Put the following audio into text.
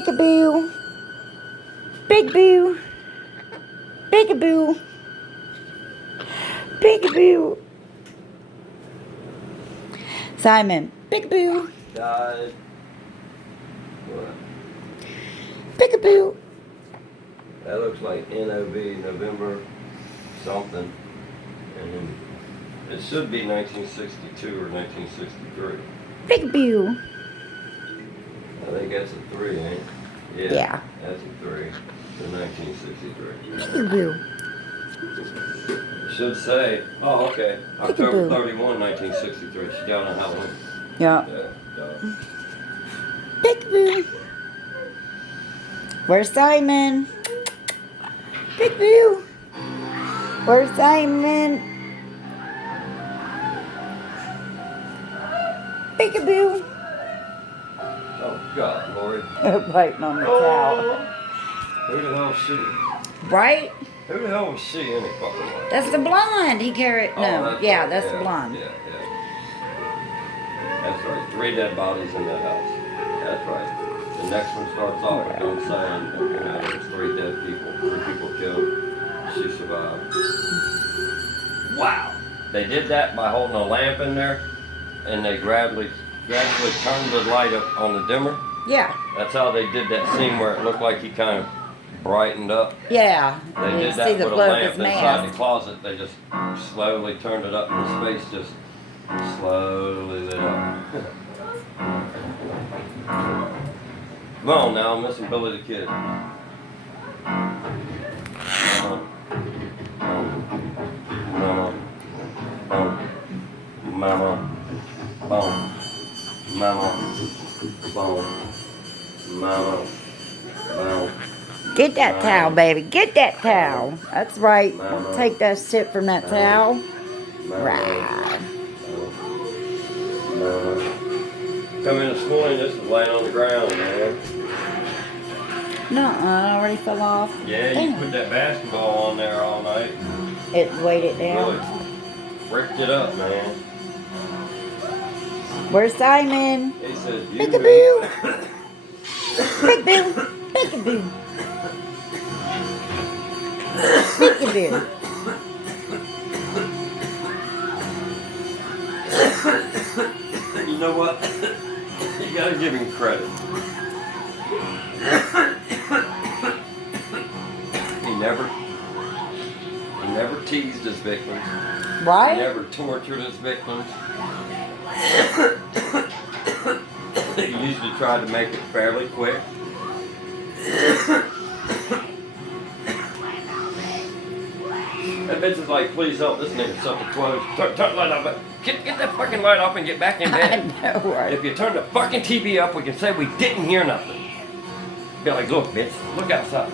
Peekaboo. Big boo. Peekaboo. Peekaboo. Simon. Peekaboo. Died. What? Peekaboo. That looks like NOV, November something. And then it should be 1962 or 1963. Peekaboo. I think that's a 3, ain't it? Yeah. That's a 3. So 1963. Peekaboo. It should say, oh, okay. October Peekaboo. 31, 1963. She died on Halloween. Yeah. Yeah. Peekaboo. Where's Simon? Peekaboo. Where's Simon? Peekaboo. Oh, God, Lord. Biting on the cow. Who the hell is she? Right? Who the hell was she any fucking way? That's the blonde he carried. Oh, No, that's yeah, right. that's Yeah, the blonde. Yeah. That's right. 3 dead bodies in that house. That's right. The next one starts off with them saying, there's 3 dead people, 3 people killed. She survived. Wow. They did that by holding a lamp in there, and they gradually turned the light up on the dimmer. Yeah. That's how they did that scene where it looked like he kind of brightened up. Yeah. They You did see that the with a glow of lamp his inside the mask. closet. They just slowly turned it up, and his face just slowly lit up. Come on now, I'm missing Billy the Kid. Mama. Mama. Mama. Mama. Mama. Mama. Mama. Mama. Get that towel, baby. Get that towel. That's right. Mama. Take that sip from that towel. Mama. Right. Mama. Come in this morning, this is laying on the ground, man. Nuh-uh, it already fell off. Yeah, you put that basketball on there all night. It weighed it down. Really fricked it up, man. Where's Simon? He says, you Peekaboo. Peekaboo. Peekaboo. Peekaboo. You know what? You gotta give him credit. He never teased his victims. Right? He never tortured his victims. He usually tried to make it fairly quick. That bitch is like, please help this nigga something close. Turn the light off. Get that fucking light off and get back in bed. I know, right? If you turn the fucking TV up, we can say we didn't hear nothing. Be like, look, bitch, look outside.